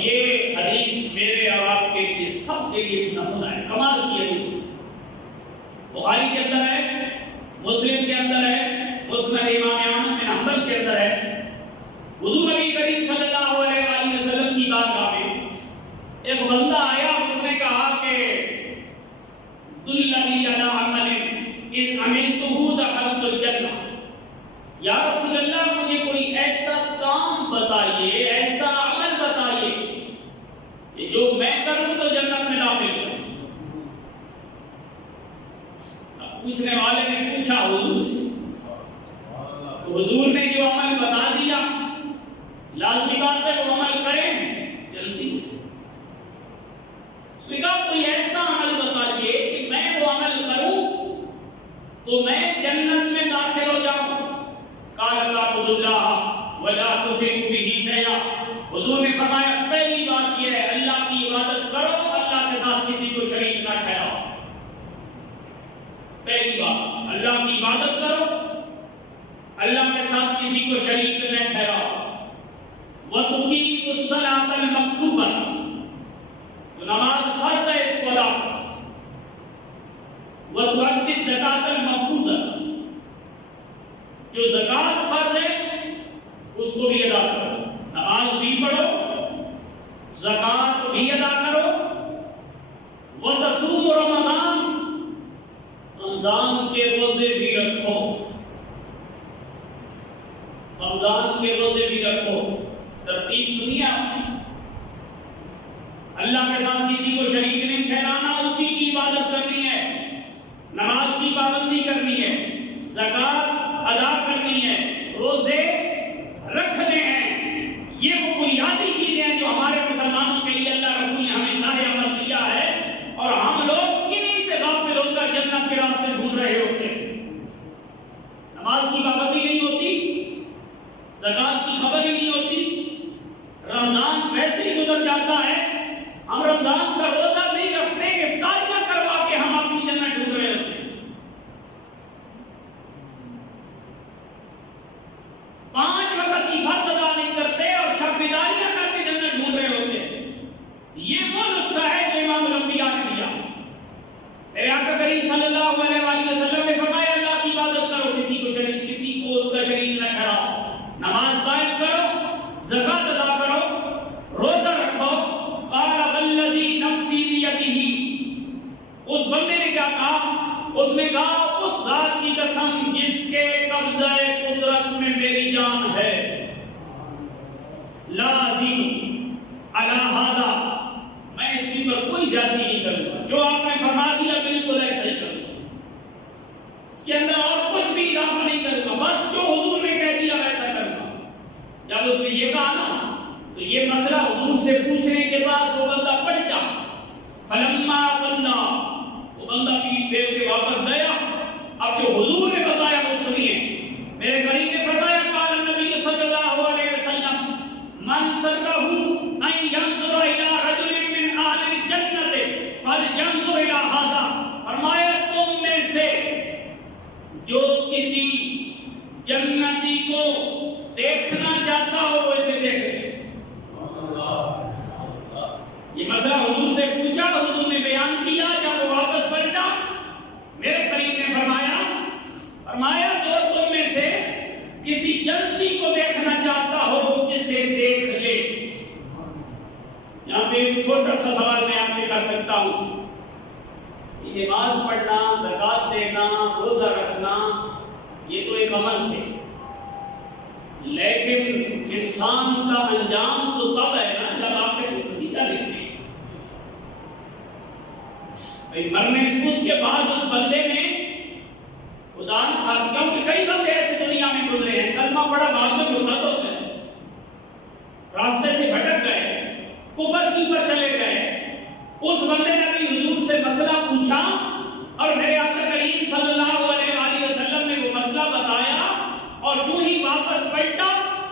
یہ حدیث میرے اور آپ کے لیے سب کے لیے نمونہ ہے، کمال کی حدیث ہے۔ بخاری کے اندر ہے، مسلم کے اندر ہے، مسند امام احمد بن حنبل کے اندر ہے۔ حضور نبی کریم صلی اللہ علیہ وآلہ وسلم کی بارگاہ میں ایک بندہ آیا، اس نے کہا کہ دلنی علی عمل ان عملتہ دخلت الجنہ، یا رسول اللہ مجھے کوئی ایسا کام بتائیے، ایسا عمل بتائیے کہ جو میں کروں تو جنت میں داخل ہوں۔ پوچھنے والے نے پوچھا حضور سے، تو حضور نے جو عمل بتا دیا، لازمی بات ہے وہ عمل کریں جلدی۔ اس نے کہا کوئی ایسا عمل بتائیے کہ میں وہ عمل کروں تو میں جنت میں داخل ہو جاؤں۔ قال اعبد اللہ ولا تشرک بہ شیئا، حضور نے فرمایا پہلی بات یہ ہے اللہ کی عبادت کرو، اللہ کے ساتھ کسی کو شریک نہ ٹھہراؤ۔ پہلی بات اللہ کی عبادت کرو، اللہ کے ساتھ کسی کو شریک نہ ٹھہراؤ۔ وَتُقِيمُ الصَّلَاةَ الْمَكْتُوبَةَ، جو نماز فرض ہے اس کو ادا کرو۔ وَتُؤَدِّ الزَّكَاةَ الْمَفْرُوضَةَ، جو زکات فرض ہے اس کو بھی ادا کرو، نماز بھی پڑھو، زکات بھی ادا کرو۔ وَتَصُومُ رَمَضَانَ، رمضان کے روزے بھی رکھو، رمضان کے روزے بھی رکھو۔ ترتیب سنیے آپ نے، اللہ کے ساتھ کسی کو شریک نہیں ٹھہرانا، اسی کی عبادت کرنی ہے، نماز کی پابندی کرنی ہے، زکات ادا کرنی ہے، روزے رکھنے ہیں۔ یہ وہ بنیادی چیزیں ہیں جو ہمارے مسلمانوں کے لیے اللہ رسول نے ہمیں لاہ عمل دیا ہے، اور ہم لوگ انہی سے غافل ہو کر جنت کے راستے ڈھونڈ رہے ہوتے ہیں۔ نماز کی پابندی نہیں ہوتی، زکات کی خبر ہی نہیں ہوتی، رمضان ویسے ہی گزر جاتا ہے، ہم رمضان کا روزہ نہیں رکھتے، افطاریاں کروا کے ہم اپنی جنت ڈھونڈ رہے ہوتے ہیں۔ 5 وقت کی فرض ادا نہیں کرتے اور شب بیداریاں کر کے جنت ڈھونڈ رہے ہوتے ہیں۔ یہ وہ نسخہ ہے جو امام الانبیاء نے دیا۔ میرے آقا کریم صلی اللہ علیہ وآلہ وسلم نے فرمایا اللہ کی عبادت کرو، کسی کو اس کا شریک نہ ٹھہراؤ، نماز قائم کرو، زکات ادا کرو، روزہ رکھو۔ قال والذی نفسی بیدہ، اس بندے نے کیا کہا؟ اس نے کہا اس ذات کی قسم جس کے قبضہ قدرت میں میری جان ہے، لا ازید علی ھذا، میں اس کی پر کوئی زیادتی نہیں کروں گا، جو آپ نے فرما دیا بالکل ایسا ہی کروں گا، اس کے اندر اور کچھ بھی اضافہ نہیں کروں گا، بس جو حضور نے کہہ دیا ویسا کروں گا۔ جب اس نے یہ کہا نا تو یہ مسئلہ حضور سے پوچھنے کے بعد وہ بندہ پلٹا، فلما ولّا، وہ بندہ پیٹ پھیر کے واپس گیا۔ اب جو حضور نے بتایا وہ سنیے، میرے کریم نے فرمایا قال النبی صلی اللہ علیہ وسلم من سرہ ان ينظر الى رجل من اہل الجنۃ فلينظر الى ھذا، فرمایا تم میں سے جو کسی جنتی کو دیکھنا چاہتا ہو وہ اسے دیکھ لے۔ یہ مسئلہ حضور سے پوچھا، حضور نے بیان کیا، جب وہ واپس پلٹا میرے کریم نے فرمایا جو تم میں سے کسی جنتی کو دیکھنا چاہتا ہو وہ اسے دیکھ لے۔ یہاں پہ ایک چھوٹا سا سوال میں آپ سے کر سکتا ہوں، نماز پڑھنا، زکات دینا، روزہ رکھنا یہ تو ایک عمل تھے، لیکن انسان کا انجام تو تب ہے نا جب آخر نتیجہ دیکھے۔ مرنے اس کے بعد اس بندے نے خدا نخواستہ کہ کئی بندے ایسے دنیا میں گزرے ہیں، کلمہ پڑھا بعد میں مرتد ہوتے ہیں، راستے سے بھٹک گئے، کفر کی پر چلے گئے۔ اس بندے نے بھی حضور سے مسئلہ پوچھا اور میرے آقا کریم صلی اللہ علیہ وآلہ وسلم نے وہ مسئلہ بتایا، اور جو ہی واپس پلٹا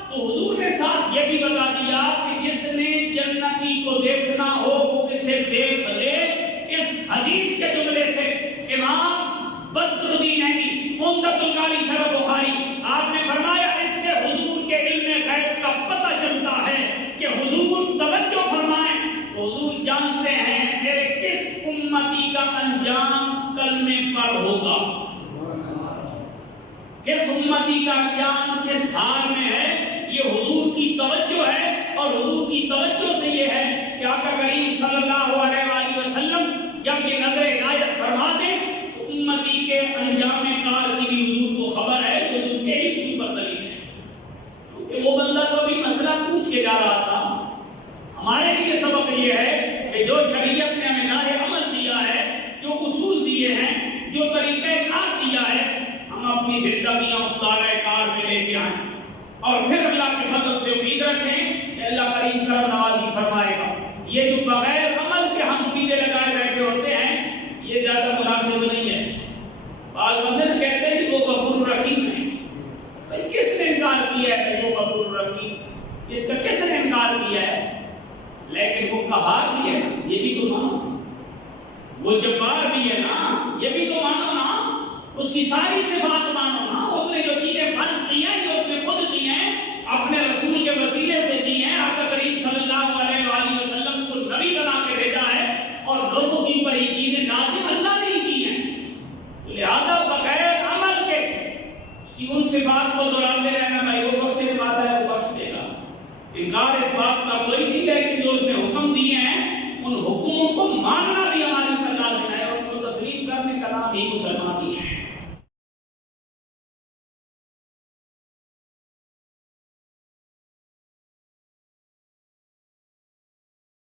تو حضور نے ساتھ یہ بھی بتا دیا کہ جس نے جنتی کو دیکھنا ہو وہ اسے دیکھ لے۔ اس حدیث کے جملے سے امام بدر الدین عینی عمدۃ القاری شرح بخاری آپ نے فرمایا اس سے حضور کے علم غیب کا پتہ چلتا ہے کہ حضور توجہ پر ہوگا. کس امتی کا انجام کس حال میں ہے، یہ حضور کی توجہ ہے، اور حضور کی توجہ سے یہ ہے کہ آقا کریم صلی اللہ علیہ وآلہ وسلم جب یہ نظر عنایت فرما دیں تو امتی کے انجام کار کی بھی حضور کو خبر ہے، جو حضور کے علم کی پر دلیل ہے. کیونکہ وہ بندہ تو ابھی مسئلہ پوچھ کے جا رہا تھا. ہمارے لیے سبق یہ ہے کہ جو شریعت نے ہمیں راہ عمل دیا ہے، جو اصول دیے ہیں، جو طریقہ کار دیا ہے، ہم اپنی زندگیاں اس طریقہ کار میں لے کے آئیں اور پھر اللہ کے فضل سے امید رکھیں کہ اللہ کریم کرم نوازی فرمائے گا. یہ جو بغیر عمل کے ہم امیدیں لگائے بیٹھے ہوتے ہیں، یہ زیادہ مناسب نہیں ہے. بعض بندے نہ کہتے ہیں کہ وہ غفور رحیم ہے. بھائی کس نے انکار کیا ہے کہ وہ غفور رحیم؟ اس کا کس نے انکار کیا ہے؟ لیکن وہ قہار بھی ہے نا، یہ بھی تو مانو. وہ جبار بھی ہے نا، یہ بھی تو مانو نا. اس کی ساری صفات مانو نا. اس نے جو چیزیں فرض کی ہیں، جو اس نے خود کی ہیں، اپنے رسول کے وسیلے سے دی ہیں. آقا کریم صلی اللہ علیہ وآلہ وسلم کو نبی بنا کے بھیجا ہے اور لوگوں کی پر یہ چیزیں لازم اللہ نے کی ہیں. لہذا بغیر عمل کے اس کی ان صفات کو دہراتے رہنا، بھائی وہ بخشنے والا ہے، وہ بخش دے گا. انکار اس بات کا کوئی نہیں، لیکن جو اس نے حکم دیے ہیں ان حکموں کو ماننا بھی ہمارے پر لازم ہے، اور ان کو تسلیم کرنے کا نام ہی مسلمان